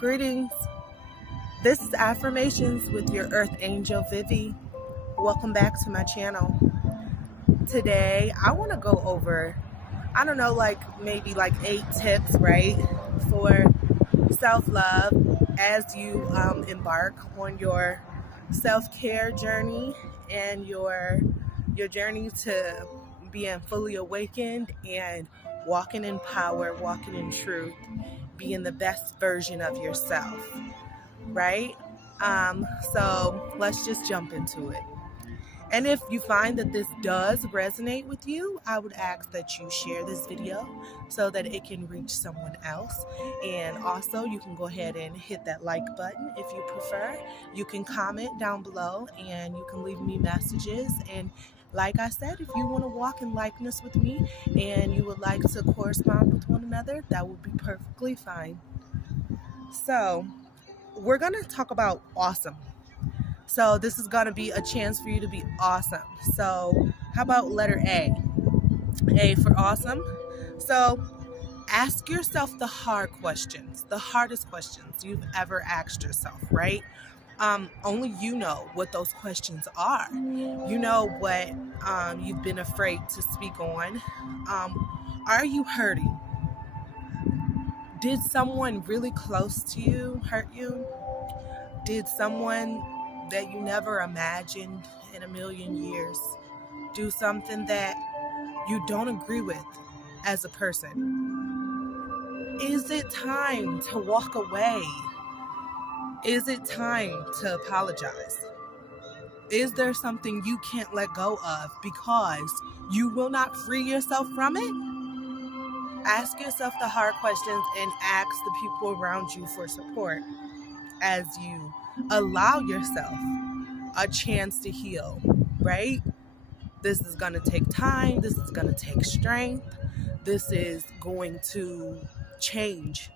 Greetings. This is Affirmations with your Earth Angel Vivi. Welcome back to my channel. Today, I want to go over, maybe 8 tips, right, for self-love as you embark on your self-care journey and your journey to being fully awakened and walking in power, walking in truth, being the best version of yourself, right? So let's just jump into it. And if you find that this does resonate with you, I would ask that you share this video so that it can reach someone else. And also, you can go ahead and hit that like button if you prefer. You can comment down below and you can leave me messages. And like I said, if you want to walk in likeness with me and you would like to correspond with one another, that would be perfectly fine. So, we're going to talk about awesome. So this is going to be a chance for you to be awesome. So how about letter A? A for awesome. So ask yourself the hard questions, the hardest questions you've ever asked yourself, right? Only you know what those questions are. You know what you've been afraid to speak on. Are you hurting? Did someone really close to you hurt you? Did someone that you never imagined in a million years do something that you don't agree with as a person? Is it time to walk away? Is it time to apologize? Is there something you can't let go of because you will not free yourself from it? Ask yourself the hard questions and ask the people around you for support as you allow yourself a chance to heal, right? This is going to take time. This is going to take strength. This is going to change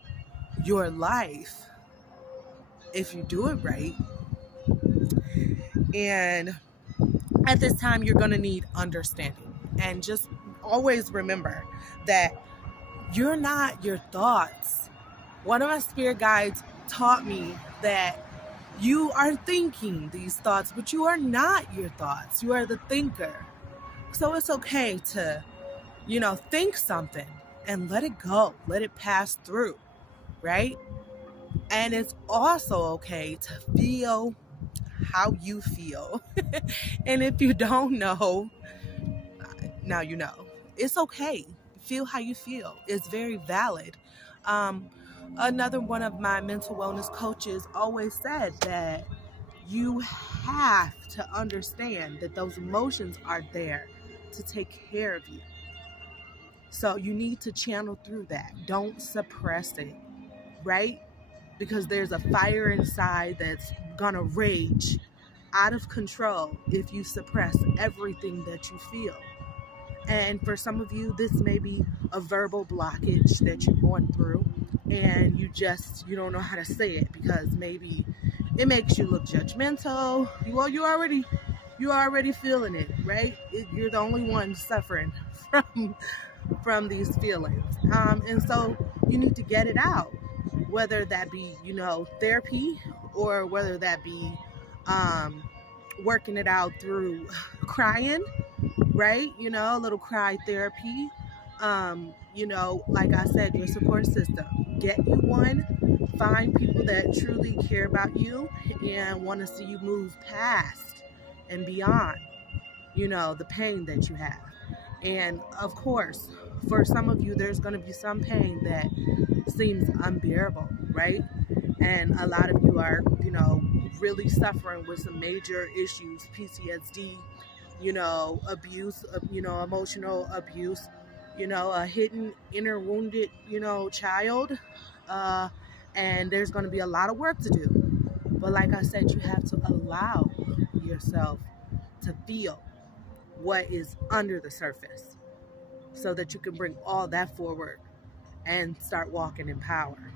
your life if you do it right. And at this time, you're going to need understanding. And just always remember that you're not your thoughts. One of my spirit guides taught me that you are thinking these thoughts, but you are not your thoughts. You are the thinker. So it's okay to, think something and let it go. Let it pass through, right? And it's also okay to feel how you feel. And if you don't know, now you know. It's okay. Feel how you feel. It's very valid. Another one of my mental wellness coaches always said that you have to understand that those emotions are there to take care of you. So you need to channel through that. Don't suppress it, right? Because there's a fire inside that's gonna rage out of control if you suppress everything that you feel. And for some of you, this may be a verbal blockage that you're going through and you don't know how to say it because maybe it makes you look judgmental. Well, you're already feeling it, right? You're the only one suffering from these feelings. And so you need to get it out, whether that be, therapy or whether that be working it out through crying, right? A little cry therapy. Like I said, your support system. Get you one. Find people that truly care about you and want to see you move past and beyond, the pain that you have. And of course, for some of you, there's going to be some pain that seems unbearable, right? And a lot of you are, really suffering with some major issues, PTSD, abuse, emotional abuse, a hidden inner wounded, child. And there's going to be a lot of work to do. But like I said, you have to allow yourself to feel what is under the surface so that you can bring all that forward and start walking in power.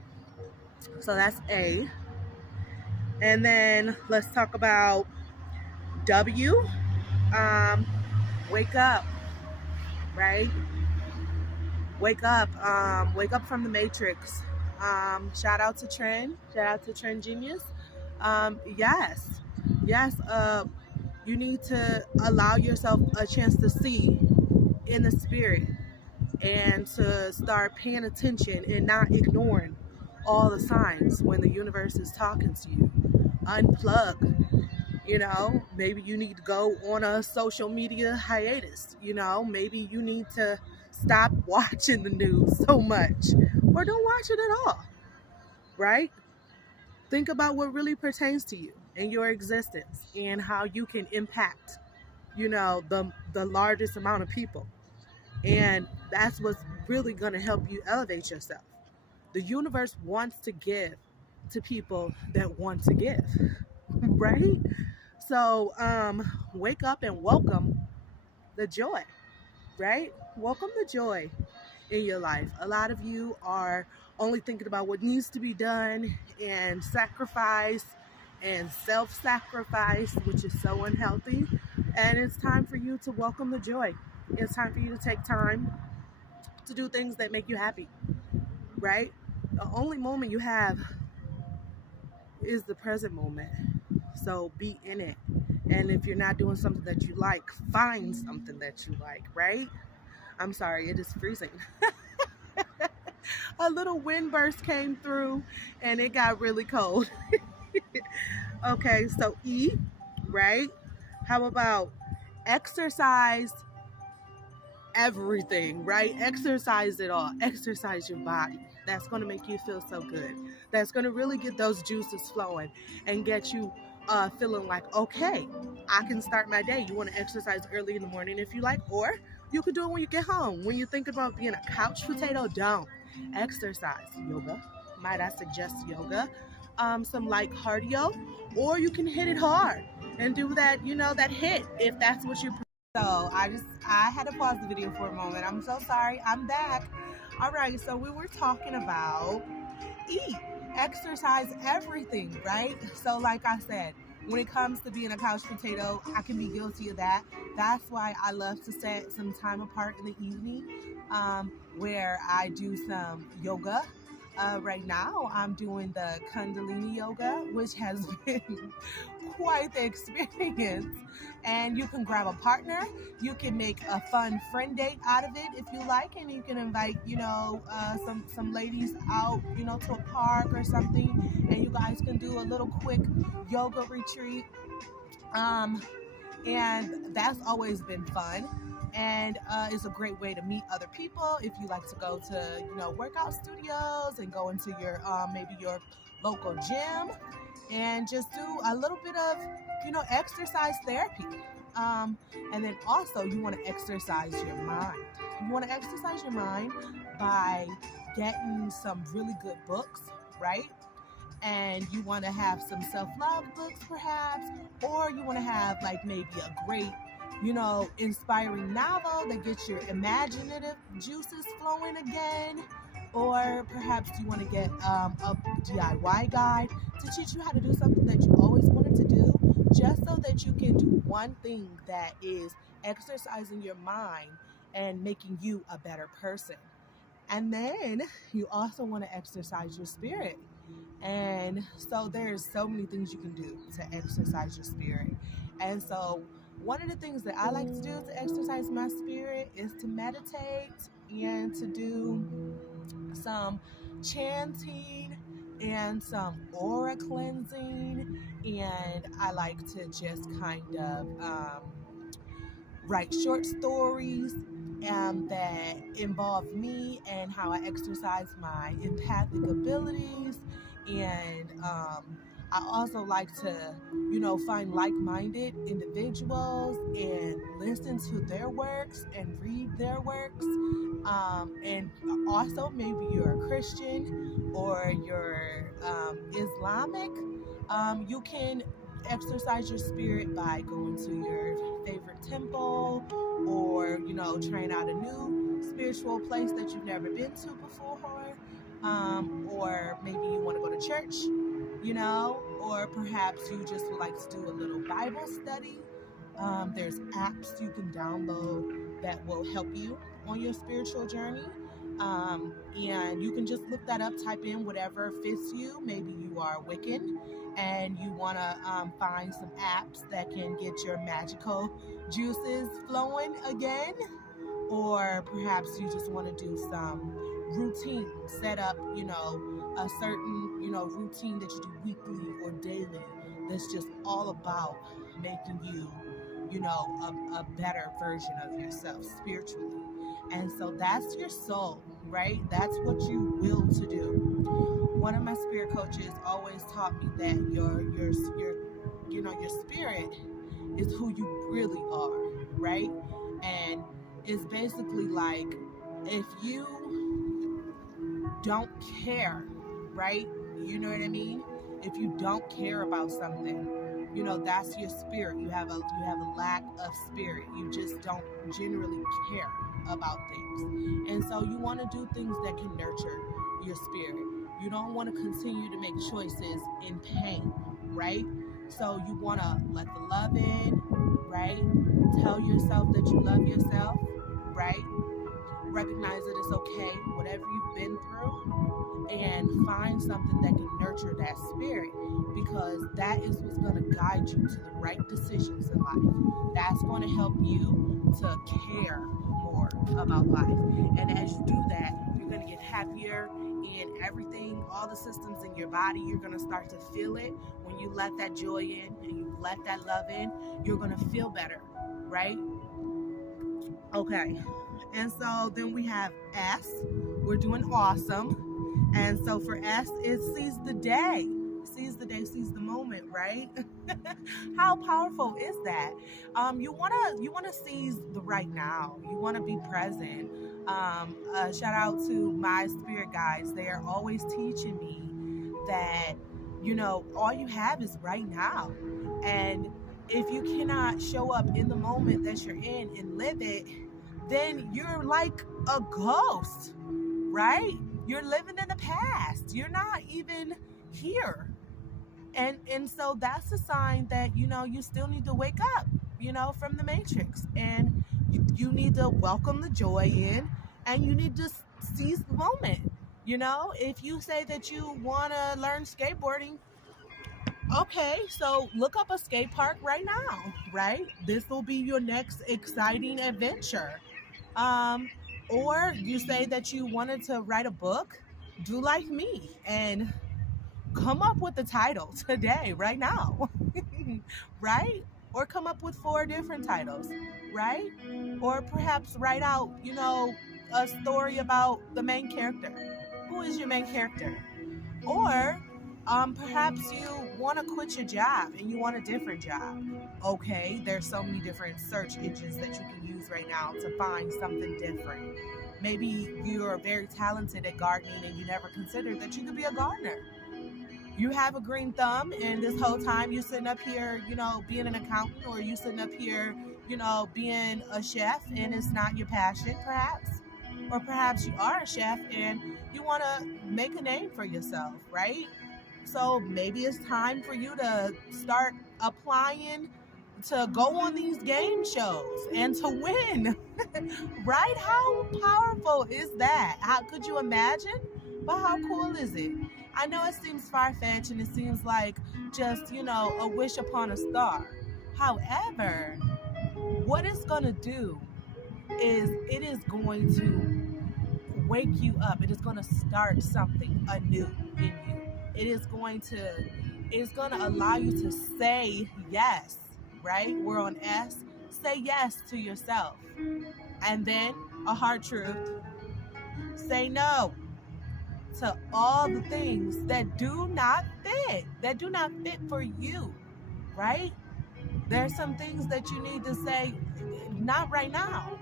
So that's A. And then let's talk about W. Wake up, right? Wake up from the matrix. Shout out to Trend. Shout out to Trend Genius. Yes, yes. You need to allow yourself a chance to see in the spirit and to start paying attention and not ignoring all the signs when the universe is talking to you. Unplug. Maybe you need to go on a social media hiatus. Maybe you need to stop watching the news so much or don't watch it at all, right? Think about what really pertains to you and your existence and how you can impact, the largest amount of people. And that's what's really going to help you elevate yourself. The universe wants to give to people that want to give, right? So wake up and welcome the joy, right? Welcome the joy in your life. A lot of you are only thinking about what needs to be done and sacrifice and self-sacrifice, which is so unhealthy. And it's time for you to welcome the joy. It's time for you to take time to do things that make you happy, right? The only moment you have is the present moment. So be in it. And if you're not doing something that you like, find something that you like, right? I'm sorry, it is freezing. A little wind burst came through and it got really cold. Okay, so E, right? How about exercise everything, right? Exercise it all. Exercise your body. That's going to make you feel so good. That's going to really get those juices flowing and get you feeling like, okay, I can start my day. You want to exercise early in the morning if you like, or you could do it when you get home. When you think about being a couch potato, don't. Exercise. Yoga. Might I suggest yoga? Some light cardio, or you can hit it hard and do that, that hit if that's what you prefer. So I had to pause the video for a moment. I'm so sorry. I'm back. All right. So we were talking about eat, exercise, everything, right? So like I said, when it comes to being a couch potato, I can be guilty of that. That's why I love to set some time apart in the evening where I do some yoga. Right now, I'm doing the Kundalini yoga, which has been quite the experience. And you can grab a partner. You can make a fun friend date out of it if you like, and you can invite, some ladies out, to a park or something, and you guys can do a little quick yoga retreat. And that's always been fun. And it's a great way to meet other people if you like to go to, workout studios and go into your maybe your local gym and just do a little bit of, exercise therapy. And then also you want to exercise your mind. You want to exercise your mind by getting some really good books, right? And you want to have some self-love books perhaps, or you want to have like maybe a great, inspiring novel that gets your imaginative juices flowing again. Or perhaps you want to get a DIY guide to teach you how to do something that you always wanted to do, just so that you can do one thing that is exercising your mind and making you a better person. And then you also want to exercise your spirit. And so there's so many things you can do to exercise your spirit. And so one of the things that I like to do to exercise my spirit is to meditate and to do some chanting and some aura cleansing. And I like to just kind of write short stories that involve me and how I exercise my empathic abilities. And I also like to, find like-minded individuals and listen to their works and read their works. And also maybe you're a Christian or you're Islamic. You can exercise your spirit by going to your favorite temple, or trying out a new spiritual place that you've never been to before, or maybe you want to go to church, or perhaps you just would like to do a little Bible study. There's apps you can download that will help you on your spiritual journey. And you can just look that up, type in whatever fits you. Maybe you are Wiccan and you want to find some apps that can get your magical juices flowing again. Or perhaps you just want to do some routine, set up, a certain, routine that you do weekly or daily that's just all about making you, a better version of yourself spiritually. And so that's your soul, right? That's what you will to do. One of my spirit coaches always taught me that your spirit is who you really are, right? And it's basically like, if you don't care, right? You know what I mean? If you don't care about something, that's your spirit. You have a lack of spirit. You just don't generally care about things. And so you want to do things that can nurture your spirit. You don't want to continue to make choices in pain, right? So you want to let the love in, right? Tell yourself that you love yourself, right? Recognize that it's okay, whatever you've been through, and find something that can nurture that spirit, because that is what's going to guide you to the right decisions in life. That's going to help you to care more about life. And as you do that, you're going to get happier, and everything, all the systems in your body, you're going to start to feel it. When you let that joy in and you let that love in, you're going to feel better, right? Okay. And so then we have S. We're doing awesome. And so for S, it sees the day. Sees the day, sees the moment, right? How powerful is that? You wanna seize the right now. You wanna be present. Shout out to my spirit guides. They are always teaching me that, all you have is right now. And if you cannot show up in the moment that you're in and live it, then you're like a ghost, right? You're living in the past. You're not even here. And so that's a sign that, you still need to wake up, from the matrix. And you need to welcome the joy in, and you need to seize the moment. If you say that you want to learn skateboarding, okay, so look up a skate park right now, right? This will be your next exciting adventure. Or you say that you wanted to write a book, do like me and come up with the title today, right now, right? Or come up with 4 different titles, right? Or perhaps write out, a story about the main character. Who is your main character? Or perhaps you want to quit your job and you want a different job. Okay, there's so many different search engines that you can use right now to find something different. Maybe you're very talented at gardening and you never considered that you could be a gardener. You have a green thumb, and this whole time you're sitting up here, being an accountant, or you sitting up here, being a chef, and it's not your passion, perhaps. Or perhaps you are a chef and you want to make a name for yourself, right? So maybe it's time for you to start applying to go on these game shows and to win, right? How powerful is that? How could you imagine? But how cool is it? I know it seems far-fetched and it seems like just, a wish upon a star. However, what it's going to do is it is going to wake you up. It is going to start something anew in you. It's going to allow you to say yes, right? We're on S. Say yes to yourself. And then a hard truth. Say no to all the things that do not fit for you, right? There's some things that you need to say, not right now,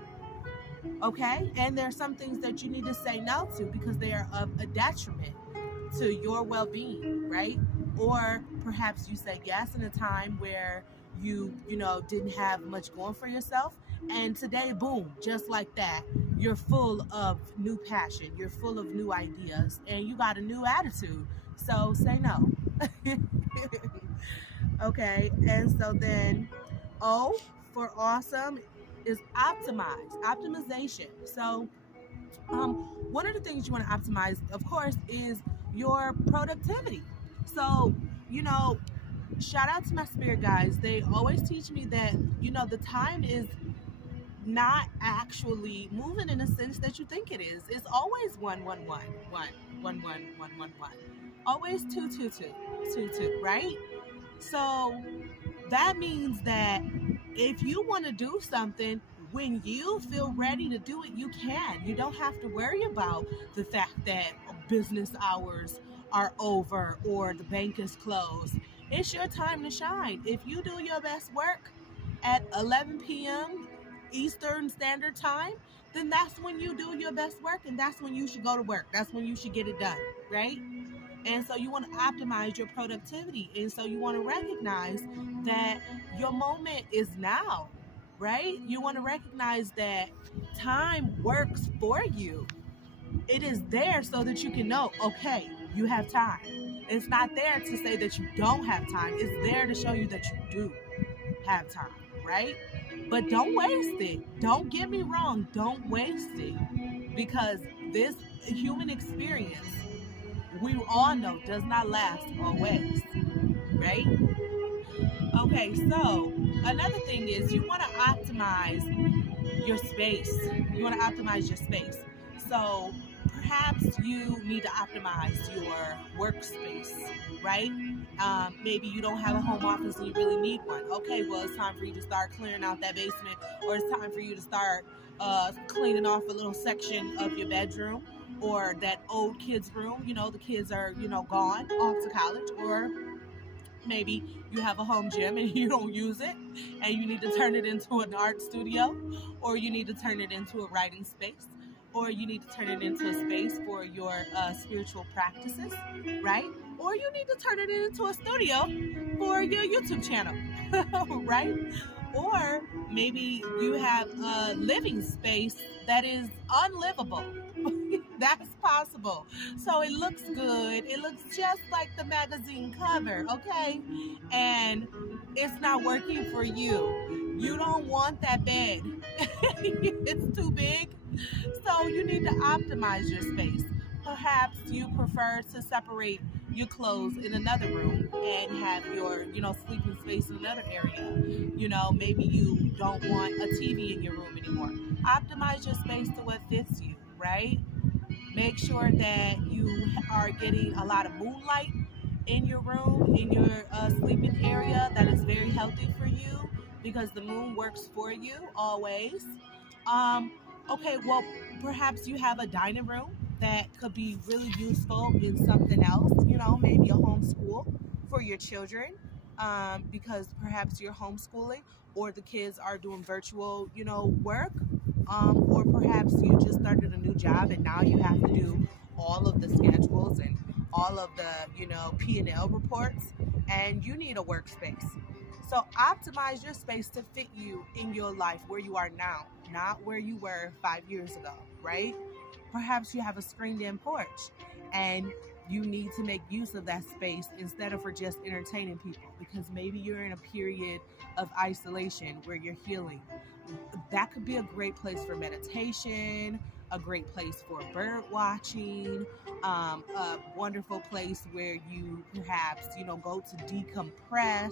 okay? And there's some things that you need to say no to because they are of a detriment to your well-being, right? Or perhaps you said yes in a time where you didn't have much going for yourself, and today, boom, just like that, you're full of new passion, you're full of new ideas, and you got a new attitude. So say no. Okay, and so then O for awesome is optimization. So one of the things you want to optimize, of course, is your productivity. So, shout out to my spirit guides. They always teach me that, the time is not actually moving in the sense that you think it is. It's always 1 1 1 1 1 1 1 1 1. Always 2 2 2 2 2, right? So that means that if you want to do something, when you feel ready to do it, you can. You don't have to worry about the fact that business hours are over or the bank is closed. It's your time to shine. If you do your best work at 11 p.m. Eastern Standard Time, then that's when you do your best work, and that's when you should go to work. That's when you should get it done, right? And so you want to optimize your productivity. And so you want to recognize that your moment is now, right? You want to recognize that time works for you. It is there so that you can know, okay, you have time. It's not there to say that you don't have time. It's there to show you that you do have time, right? But don't waste it. Don't get me wrong. Don't waste it, because this human experience, we all know, does not last always, right? Okay, so another thing is you want to optimize your space. You want to optimize your space. So perhaps you need to optimize your workspace, right? Maybe you don't have a home office and you really need one. Okay, well, it's time for you to start clearing out that basement, or it's time for you to start cleaning off a little section of your bedroom or that old kids room. The kids are, gone off to college, or maybe you have a home gym and you don't use it and you need to turn it into an art studio, or you need to turn it into a writing space, or you need to turn it into a space for your spiritual practices, right? Or you need to turn it into a studio for your YouTube channel, right? Or maybe you have a living space that is unlivable. That's possible. So it looks good. It looks just like the magazine cover, okay? And it's not working for you. You don't want that bed. It's too big. So you need to optimize your space. Perhaps you prefer to separate your clothes in another room and have your, sleeping space in another area. Maybe you don't want a TV in your room anymore. Optimize your space to what fits you, right? Make sure that you are getting a lot of moonlight in your room, in your sleeping area. That is very healthy for you, because the moon works for you always. Okay, well, perhaps you have a dining room that could be really useful in something else, maybe a homeschool for your children, because perhaps you're homeschooling, or the kids are doing virtual, work, or perhaps you just started a new job and now you have to do all of the schedules and all of the, P&L reports, and you need a workspace. So optimize your space to fit you in your life where you are now, not where you were 5 years ago, right? Perhaps you have a screened-in porch and you need to make use of that space instead of for just entertaining people, because maybe you're in a period of isolation where you're healing. That could be a great place for meditation, a great place for bird watching, a wonderful place where you perhaps, go to decompress,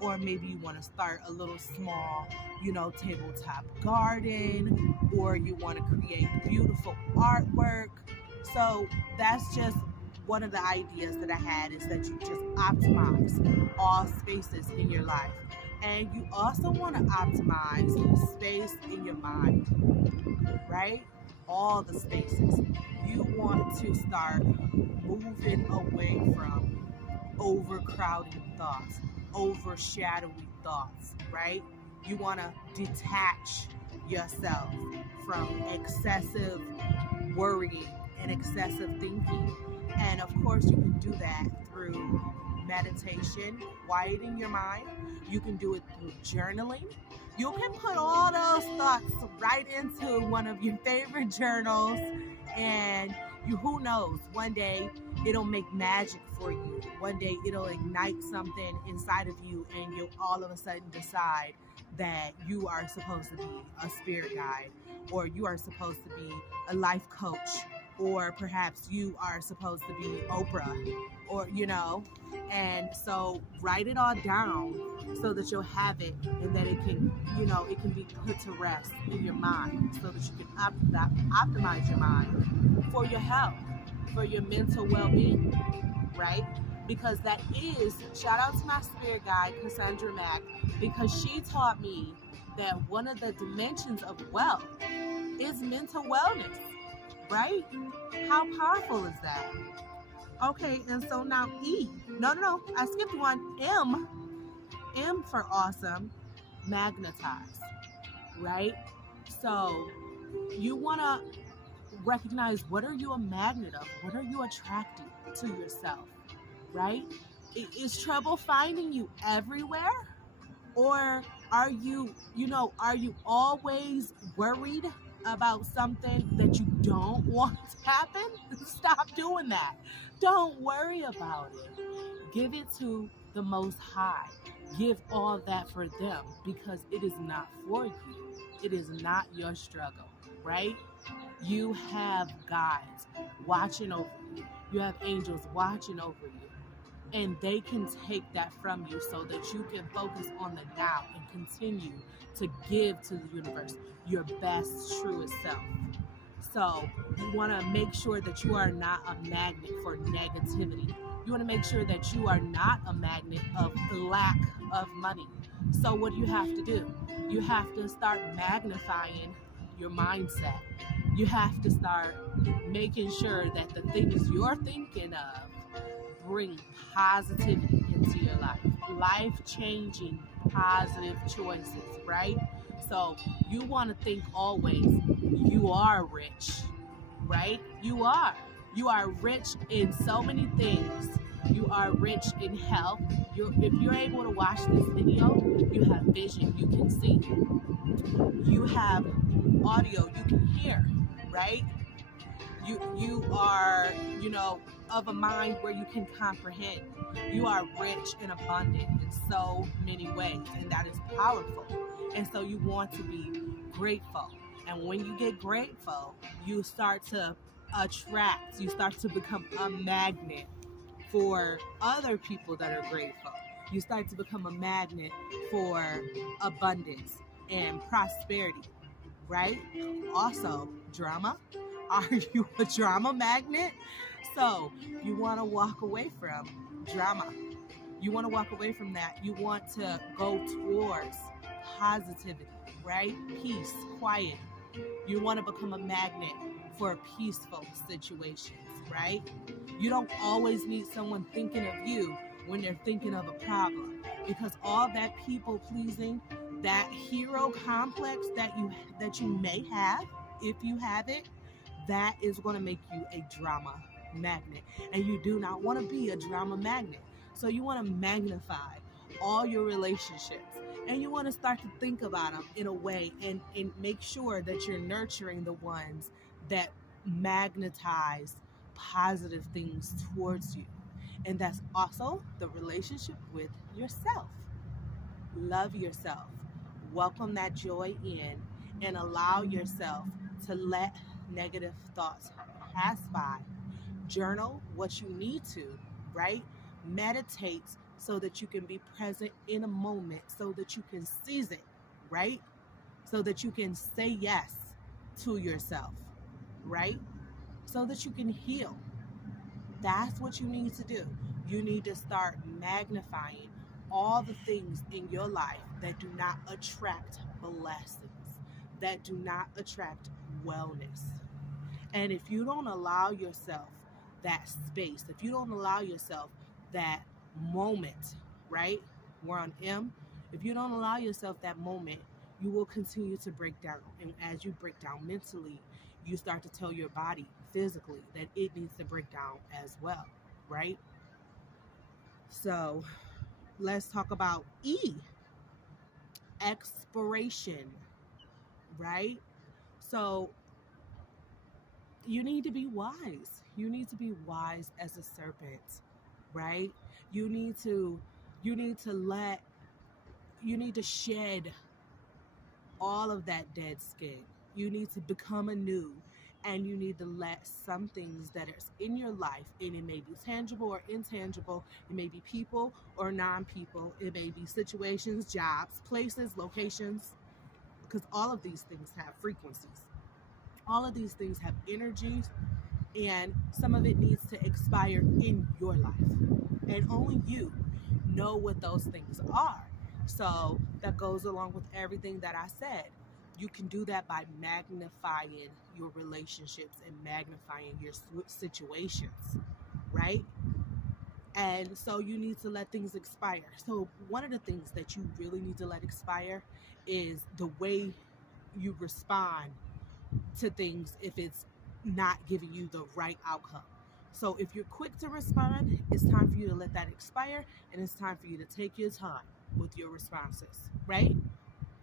or maybe you want to start a little small, tabletop garden, or you want to create beautiful artwork. So that's just one of the ideas that I had, is that you just optimize all spaces in your life. And you also want to optimize space in your mind, right? All the spaces. You want to start moving away from overcrowding thoughts, overshadowing thoughts, right? You want to detach yourself from excessive worrying and excessive thinking. And of course, you can do that through meditation, quieting your mind. You can do it through journaling. You can put all those thoughts right into one of your favorite journals, and who knows, one day it'll make magic for you. One day it'll ignite something inside of you, and you'll all of a sudden decide that you are supposed to be a spirit guide, or you are supposed to be a life coach, or perhaps you are supposed to be Oprah, or and so write it all down so that you'll have it, and that it can, it can be put to rest in your mind so that you can optimize your mind for your health, for your mental well-being, right? Because that is, shout out to my spirit guide, Cassandra Mack, because she taught me that one of the dimensions of wealth is mental wellness, right? How powerful is that? Okay, and so now E. No, I skipped one. M. M for awesome, magnetize, right? So you want to recognize, what are you a magnet of? What are you attracting to yourself, right? Is trouble finding you everywhere? Or are you, are you always worried about something that you don't want to happen? Stop doing that. Don't worry about it. Give it to the Most High. Give all that for them, because it is not for you. It is not your struggle, right? You have guides watching over you. You have angels watching over you. And they can take that from you so that you can focus on the now and continue to give to the universe your best, truest self. So you want to make sure that you are not a magnet for negativity. You want to make sure that you are not a magnet of lack of money. So what do you have to do? You have to start magnifying your mindset. You have to start making sure that the things you're thinking of bring positivity into your life. Life-changing positive choices, right? So you want to think always, you are rich, right? You are. You are rich in so many things. You are rich in health. If you're able to watch this video, you have vision, you can see. You have audio, you can hear, right? You are, of a mind where you can comprehend. You are rich and abundant in so many ways, and that is powerful. And so you want to be grateful. And when you get grateful, you start to attract, you start to become a magnet for other people that are grateful. You start to become a magnet for abundance and prosperity, right? Also, drama. Are you a drama magnet? So you want to walk away from drama. You want to walk away from that. You want to go towards positivity, right? Peace, quiet. You want to become a magnet for peaceful situations, right? You don't always need someone thinking of you when they're thinking of a problem, because all that people pleasing, that hero complex that you may have, if you have it, that is going to make you a drama magnet. And you do not want to be a drama magnet. So you want to magnify all your relationships, and you want to start to think about them in a way, and make sure that you're nurturing the ones that magnetize positive things towards you. And that's also the relationship with yourself. Love yourself. Welcome that joy in, and allow yourself to let negative thoughts pass by. Journal what you need to, right? Meditate so that you can be present in a moment, so that you can seize it, right? So that you can say yes to yourself, right? So that you can heal. That's what you need to do. You need to start magnifying all the things in your life that do not attract blessings, that do not attract wellness. And if you don't allow yourself that space, if you don't allow yourself that moment, right? We're on M. If you don't allow yourself that moment, you will continue to break down. And as you break down mentally, you start to tell your body physically that it needs to break down as well, right? So let's talk about E, expiration, right? So you need to be wise. You need to be wise as a serpent, right? You need to shed all of that dead skin. You need to become anew And you need to let some things that are in your life, and it may be tangible or intangible, it may be people or non-people, it may be situations, jobs, places, locations, because all of these things have frequencies. All of these things have energies, and some of it needs to expire in your life. And only you know what those things are. So that goes along with everything that I said. You can do that by magnifying your relationships and magnifying your situations, right? And so you need to let things expire. So one of the things that you really need to let expire is the way you respond to things if it's not giving you the right outcome. So if you're quick to respond, it's time for you to let that expire, and it's time for you to take your time with your responses, right?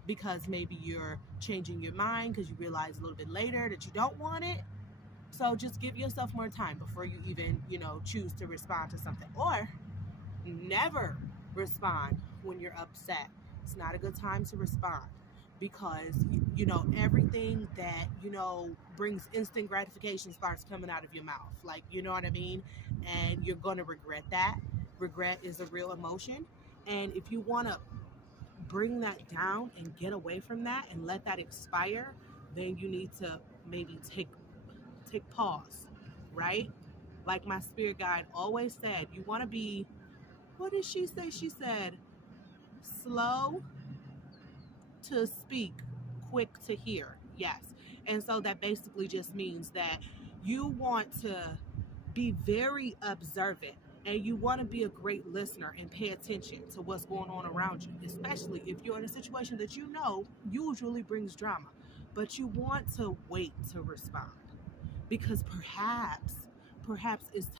Because maybe you're changing your mind because you realize a little bit later that you don't want it. So just give yourself more time before you even, choose to respond to something. Or never respond when you're upset. It's not a good time to respond because everything that brings instant gratification starts coming out of your mouth, like, you know what I mean? And you're going to regret that. Regret is a real emotion, and if you want to bring that down and get away from that and let that expire, then you need to maybe take pause, right? Like my spirit guide always said, you want to be, what did she say? She said, slow to speak, quick to hear. Yes. And so that basically just means that you want to be very observant, and you want to be a great listener and pay attention to what's going on around you, especially if you're in a situation that usually brings drama. But you want to wait to respond because perhaps it's